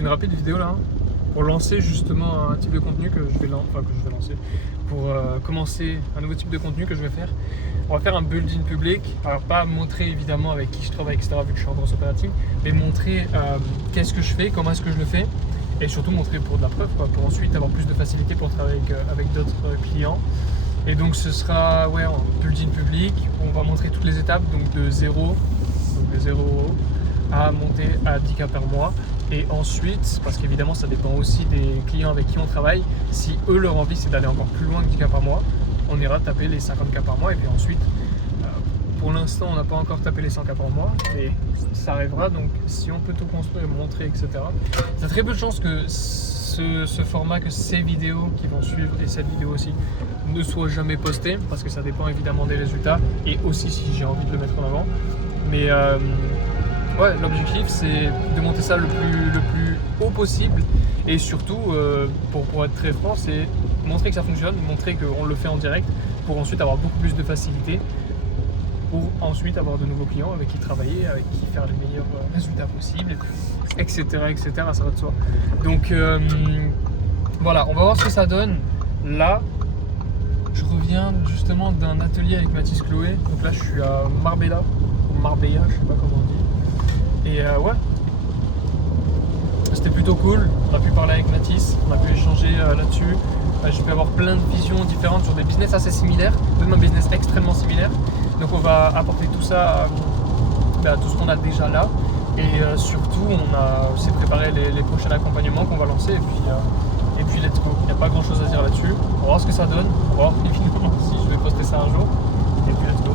fais une rapide vidéo là pour lancer justement un type de contenu que je vais lancer. Pour commencer un nouveau type de contenu que je vais faire. On va faire un build-in public. Alors pas montrer évidemment avec qui je travaille, etc. vu que je suis en grosse opérative, mais montrer qu'est-ce que je fais, comment est-ce que je le fais. Et surtout montrer pour de la preuve, quoi, pour ensuite avoir plus de facilité pour travailler avec d'autres clients. Et donc ce sera en build-in public, on va montrer toutes les étapes, donc de 0 euros à monter à 10K par mois. Et ensuite, parce qu'évidemment ça dépend aussi des clients avec qui on travaille, si eux leur envie c'est d'aller encore plus loin que 10K par mois, on ira taper les 50K par mois. Et puis ensuite, pour l'instant on n'a pas encore tapé les 100K par mois, mais ça arrivera. Donc si on peut tout construire, montrer, etc. Il y a très peu de chances que ce format, que ces vidéos qui vont suivre et cette vidéo aussi ne soient jamais postées, parce que ça dépend évidemment des résultats et aussi si j'ai envie de le mettre en avant. Mais l'objectif c'est de monter ça le plus haut possible, et surtout pour être très franc, c'est montrer que ça fonctionne, montrer qu'on le fait en direct pour ensuite avoir beaucoup plus de facilité, pour ensuite avoir de nouveaux clients avec qui travailler, avec qui faire les meilleurs résultats possibles, etc. Ça va de soi. Donc voilà, on va voir ce que ça donne. Là, je reviens justement d'un atelier avec Mathis Chloé. Donc là, je suis à Marbella, ou Marbella, je sais pas comment on dit. Et c'était plutôt cool. On a pu parler avec Mathis, on a pu échanger là-dessus. J'ai pu avoir plein de visions différentes sur des business assez similaires, même un business extrêmement similaire. Donc on va apporter tout ça à tout ce qu'on a déjà là. Et surtout, on a aussi préparé les prochains accompagnements qu'on va lancer. Et puis let's go. Il n'y a pas grand chose à dire là-dessus. On va voir ce que ça donne. On va voir évidemment si je vais poster ça un jour. Et puis let's go.